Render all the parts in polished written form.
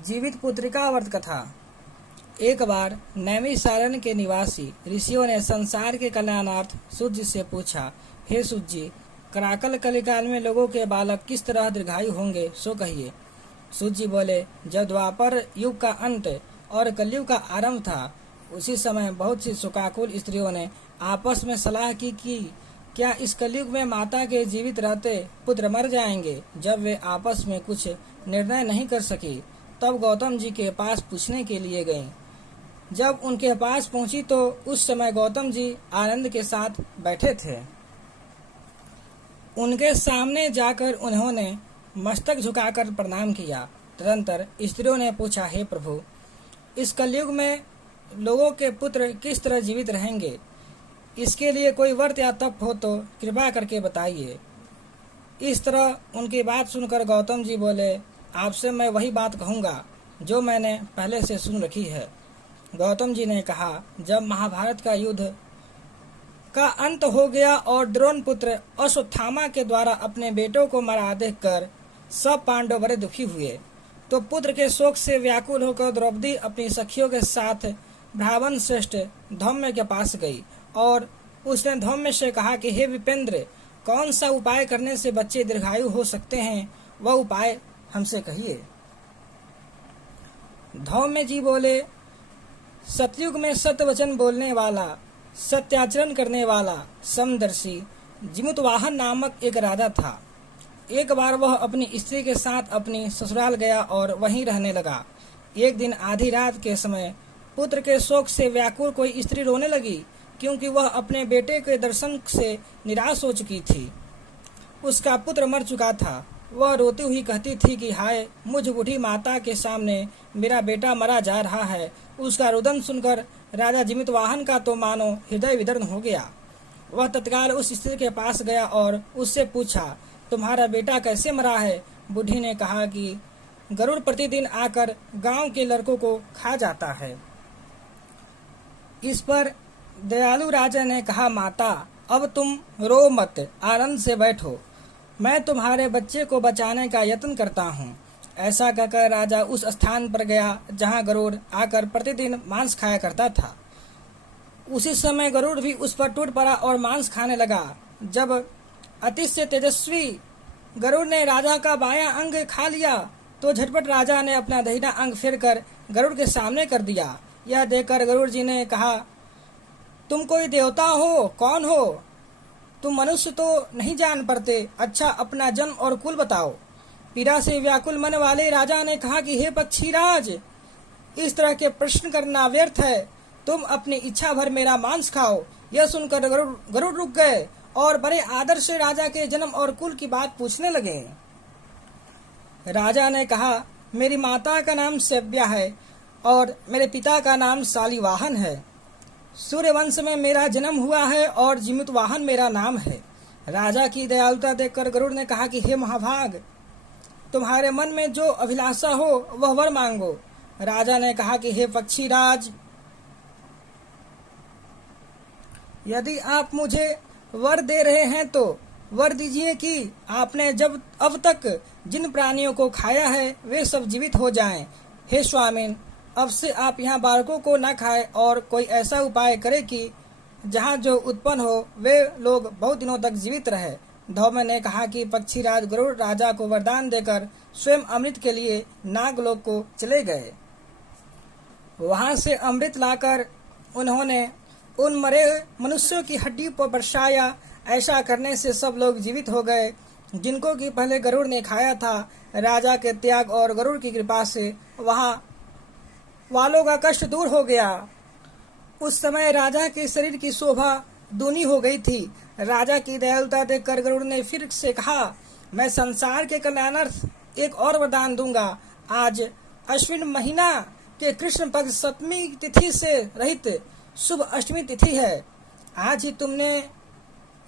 जीवित पुत्रिका व्रत कथा। एक बार नैमिषारण्य के निवासी ऋषियों ने संसार के कल्याणार्थ सूत जी से पूछा, हे सूत जी, कराकल कलिकाल में लोगों के बालक किस तरह दीर्घायु होंगे, सो कहिए। सूत जी बोले, जब द्वापर युग का अंत और कलयुग का आरंभ था, उसी समय बहुत सी शोकाकुल स्त्रियों ने आपस में सलाह की कि क्या इस कलयुग में माता के जीवित रहते पुत्र मर जाएंगे। जब वे आपस में कुछ निर्णय नहीं कर सकी, तब गौतम जी के पास पूछने के लिए गईं। जब उनके पास पहुंची तो उस समय गौतम जी आनंद के साथ बैठे थे। उनके सामने जाकर उन्होंने मस्तक झुकाकर प्रणाम किया। तदंतर स्त्रियों ने पूछा, हे प्रभु, इस कलयुग में लोगों के पुत्र किस तरह जीवित रहेंगे? इसके लिए कोई व्रत या तप हो तो कृपा करके बताइए। इस तरह उनकी बात सुनकर गौतम जी बोले, आपसे मैं वही बात कहूँगा जो मैंने पहले से सुन रखी है। गौतम जी ने कहा, जब महाभारत का युद्ध का अंत हो गया और द्रोण पुत्र अश्वत्थामा के द्वारा अपने बेटों को मारा देखकर सब पांडव बड़े दुखी हुए, तो पुत्र के शोक से व्याकुल होकर द्रौपदी अपनी सखियों के साथ ब्राह्मण श्रेष्ठ धौम्य के पास गई और उसने धौम्य से कहा कि हे विपेंद्र, कौन सा उपाय करने से बच्चे दीर्घायु हो सकते हैं, वह उपाय हमसे कहिए। धौम्य जी बोले, सतयुग में सत्य वचन बोलने वाला, सत्याचरण करने वाला समदर्शी जिमुतवाहन नामक एक राजा था। एक बार वह अपनी स्त्री के साथ अपनी ससुराल गया और वहीं रहने लगा। एक दिन आधी रात के समय पुत्र के शोक से व्याकुल कोई स्त्री रोने लगी, क्योंकि वह अपने बेटे के दर्शन से निराश हो चुकी थी। उसका पुत्र मर चुका था। वह रोती हुई कहती थी कि हाय, मुझ बूढ़ी माता के सामने मेरा बेटा मरा जा रहा है। उसका रुदन सुनकर राजा जिमितवाहन का तो मानो हृदय विदीर्ण हो गया। वह तत्काल उस स्त्री के पास गया और उससे पूछा, तुम्हारा बेटा कैसे मरा है? बूढ़ी ने कहा कि गरुड़ प्रतिदिन आकर गांव के लड़कों को खा जाता है। इस पर दयालु राजा ने कहा, माता, अब तुम रो मत, आनंद से बैठो। मैं तुम्हारे बच्चे को बचाने का यत्न करता हूँ। ऐसा कहकर राजा उस स्थान पर गया जहाँ गरुड़ आकर प्रतिदिन मांस खाया करता था। उसी समय गरुड़ भी उस पर टूट पड़ा और मांस खाने लगा। जब अतिशय तेजस्वी गरुड़ ने राजा का बायां अंग खा लिया, तो झटपट राजा ने अपना दाहिना अंग फेरकर गरुड़ के सामने कर दिया। यह देखकर गरुड़ जी ने कहा, तुम कोई देवता हो? कौन हो तुम? मनुष्य तो नहीं जान पड़ते। अच्छा, अपना जन्म और कुल बताओ। पीड़ा से व्याकुल मन वाले राजा ने कहा कि हे पक्षीराज, इस तरह के प्रश्न करना व्यर्थ है। तुम अपनी इच्छा भर मेरा मांस खाओ। यह सुनकर गरुड़ रुक गए और बड़े आदर से राजा के जन्म और कुल की बात पूछने लगे। राजा ने कहा, मेरी माता का नाम सेव्या है और मेरे पिता का नाम शालिवाहन है। सूर्यवंश में मेरा जन्म हुआ है और जिमुतवाहन मेरा नाम है। राजा की दयालुता देखकर गरुड़ ने कहा कि हे महाभाग, तुम्हारे मन में जो अभिलाषा हो वह वर मांगो। राजा ने कहा कि हे पक्षीराज, यदि आप मुझे वर दे रहे हैं तो वर दीजिए कि आपने जब अब तक जिन प्राणियों को खाया है वे सब जीवित हो जाएं। हे स्वामिन, अब से आप यहाँ बालकों को न खाएं और कोई ऐसा उपाय करें कि जहाँ जो उत्पन्न हो वे लोग बहुत दिनों तक जीवित रहे। धौम्य ने कहा कि पक्षीराज गरुड़ राजा को वरदान देकर स्वयं अमृत के लिए नागलोक को चले गए। वहां से अमृत लाकर उन्होंने उन मरे मनुष्यों की हड्डी पर बरसाया। ऐसा करने से सब लोग जीवित हो गए जिनको कि पहले गरुड़ ने खाया था। राजा के त्याग और गरुड़ की कृपा से वहां वालों का कष्ट दूर हो गया। उस समय राजा के शरीर की शोभा दूनी हो गई थी। राजा की दयालुता देखकर गरुड़ ने फिर से कहा, मैं संसार के कल्याणार्थ एक और वरदान दूंगा। आज अश्विन महीना के कृष्ण पक्ष सप्तमी तिथि से रहित शुभ अष्टमी तिथि है। आज ही तुमने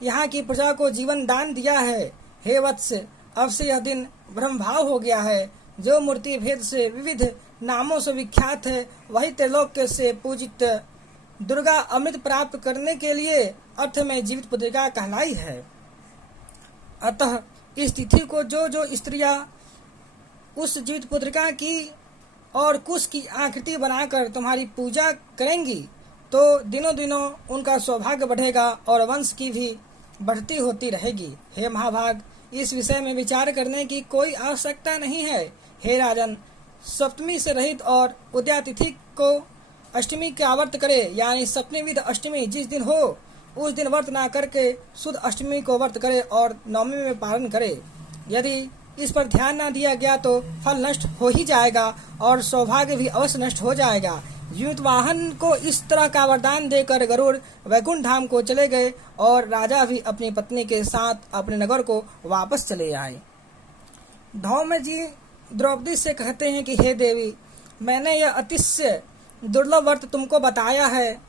यहाँ की प्रजा को जीवन दान दिया है। हे वत्स, अब से यह दिन ब्रह्मभाव हो गया है। जो मूर्ति भेद से विविध नामों से विख्यात है, वही त्रिलोक से पूजित दुर्गा अमृत प्राप्त करने के लिए अर्थ में जीवित पुत्रिका कहलाई है। अतः इस तिथि को जो जो स्त्रियां उस जीवित पुत्रिका की और कुश की आकृति बनाकर तुम्हारी पूजा करेंगी तो दिनों दिनों उनका सौभाग्य बढ़ेगा और वंश की भी बढ़ती होती रहेगी। हे महाभाग, इस विषय में विचार करने की कोई आवश्यकता नहीं है। हे राजन, सप्तमी से रहित और उदया तिथि को अष्टमी का व्रत करे, यानी सप्तमी विद अष्टमी जिस दिन हो उस दिन व्रत ना करके शुद्ध अष्टमी को व्रत करे और नवमी में पालन करे। यदि इस पर ध्यान ना दिया गया तो फल नष्ट हो ही जाएगा और सौभाग्य भी अवश्य नष्ट हो जाएगा। जीवितवाहन को इस तरह का वरदान देकर गरुड़ वैकुंठ धाम को चले गए और राजा भी अपनी पत्नी के साथ अपने नगर को वापस चले आए। धौम्य जी द्रौपदी से कहते हैं कि हे देवी, मैंने यह अतिशय दुर्लभ व्रत तुमको बताया है।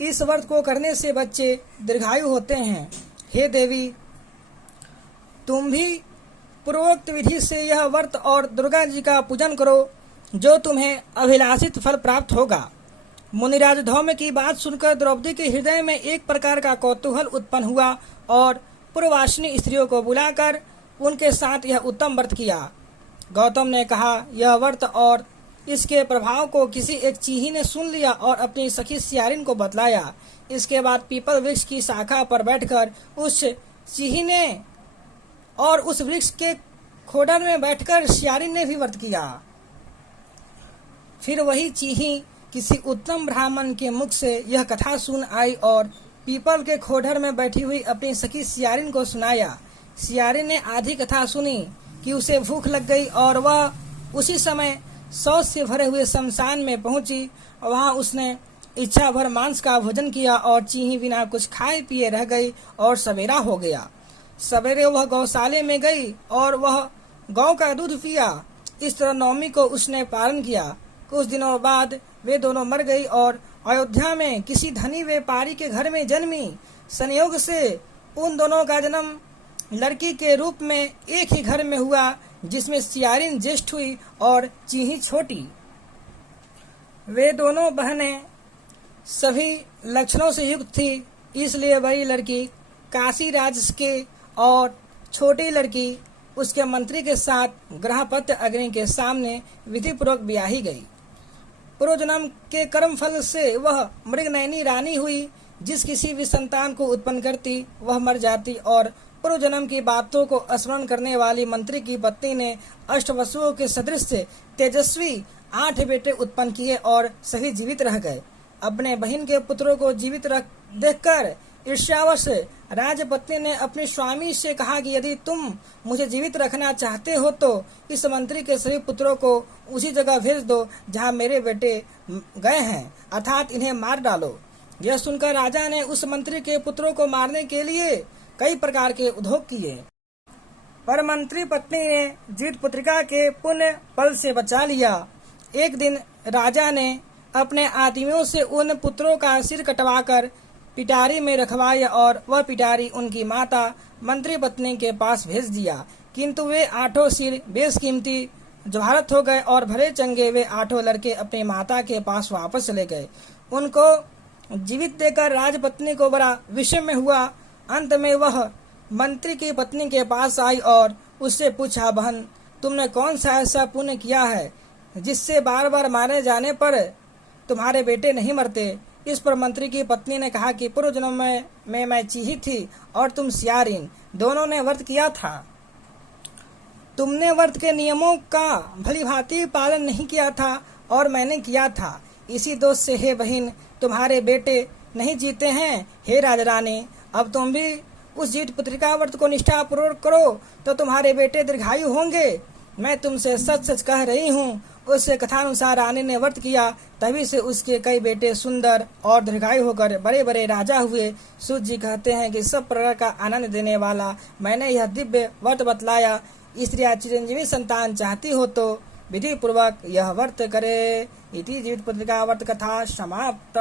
इस व्रत को करने से बच्चे दीर्घायु होते हैं। हे देवी, तुम भी पूर्वोक्त विधि से यह व्रत और दुर्गा जी का पूजन करो, जो तुम्हें अभिलाषित फल प्राप्त होगा। मुनिराज धौम्य की बात सुनकर द्रौपदी के हृदय में एक प्रकार का कौतूहल उत्पन्न हुआ और पूर्ववासिनी स्त्रियों को बुलाकर उनके साथ यह उत्तम व्रत किया। गौतम ने कहा, यह व्रत और इसके प्रभाव को किसी एक चीही ने सुन लिया और अपनी सखी सियारिन को बतलाया। इसके बाद पीपल वृक्ष की शाखा पर बैठकर उस चीही ने और उस वृक्ष के खोडर में बैठकर सियारिन ने भी व्रत किया। फिर वही चीही किसी उत्तम ब्राह्मण के मुख से यह कथा सुन आई और पीपल के खोडर में बैठी हुई अपनी सखी सियारिन को सुनाया। सियारिन ने आधी कथा सुनी कि उसे भूख लग गई और वह उसी समय शौच से भरे हुए शमशान में पहुंची। वहां उसने इच्छा भर मांस का भोजन किया और चीही बिना कुछ खाए पिए रह गई और सवेरा हो गया। सवेरे वह गौशाले में गई और वह गौ का दूध पिया। इस तरह नवमी को उसने पालन किया। कुछ दिनों बाद वे दोनों मर गई और अयोध्या में किसी धनी व्यापारी के घर में जन्मी। संयोग से उन दोनों का जन्म लड़की के रूप में एक ही घर में हुआ, जिसमें सियारिन ज्येष्ठ हुई और चीही छोटी। वे दोनों बहनें सभी लक्षणों से युक्त थी, इसलिए बड़ी लड़की काशी राज्य के और छोटी लड़की उसके मंत्री के साथ ग्रहपत्य अग्नि के सामने विधि पूर्वक ब्याही गई। पूर्व जन्म के कर्म फल से वह मृगनयनी रानी हुई। जिस किसी भी संतान को उत्पन्न करती वह मर जाती और पूर्व जन्म की बातों को स्मरण करने वाली मंत्री की पत्नी ने अष्टवसुओं के सदृश तेजस्वी 8 बेटे उत्पन्न किए और सभी जीवित रह गए। अपने बहन के पुत्रों को जीवित देखकर ईर्ष्यावश राजपत्नी ने अपने स्वामी से कहा कि यदि तुम मुझे जीवित रखना चाहते हो तो इस मंत्री के सभी पुत्रों को उसी जगह भेज दो जहाँ मेरे बेटे गए हैं, अर्थात इन्हें मार डालो। यह सुनकर राजा ने उस मंत्री के पुत्रों को मारने के लिए कई प्रकार के उद्योग किए, पर मंत्री पत्नी ने जीवित पुत्रिका के पुण्य पल से बचा लिया। एक दिन राजा ने अपने आदमियों से उन पुत्रों का सिर कटवाकर पिटारी में रखवाया और वह पिटारी उनकी माता मंत्री पत्नी के पास भेज दिया। किंतु वे 8 सिर बेशकीमती जवाहरत हो गए और भले चंगे वे 8 लड़के अपनी माता के पास वापस चले गए। उनको जीवित देकर राजपत्नी को बड़ा विषम हुआ। अंत में वह मंत्री की पत्नी के पास आई और उससे पूछा, बहन, तुमने कौन सा ऐसा पुण्य किया है जिससे बार बार मारे जाने पर तुम्हारे बेटे नहीं मरते? इस पर मंत्री की पत्नी ने कहा कि पूर्व जन्म में मैं चीही थी और तुम सियारिन, दोनों ने व्रत किया था। तुमने व्रत के नियमों का भलीभांति पालन नहीं किया था और मैंने किया था। इसी दोष से हे बहन, तुम्हारे बेटे नहीं जीते हैं। हे राजरानी, अब तुम भी उस जीवित पुत्रिका व्रत को निष्ठापूर्वक करो तो तुम्हारे बेटे दीर्घायु होंगे। मैं तुमसे सच सच कह रही हूँ। उस कथानुसार रानी ने व्रत किया, तभी से उसके कई बेटे सुंदर और दीर्घायु होकर बड़े बड़े राजा हुए। सूत जी कहते हैं कि सब प्रकार का आनंद देने वाला मैंने यह दिव्य व्रत बतलाया। स्त्रियां चिरंजीवी संतान चाहती हो तो विधि पूर्वक यह व्रत करे। इति जीवित पुत्रिका व्रत कथा समाप्त।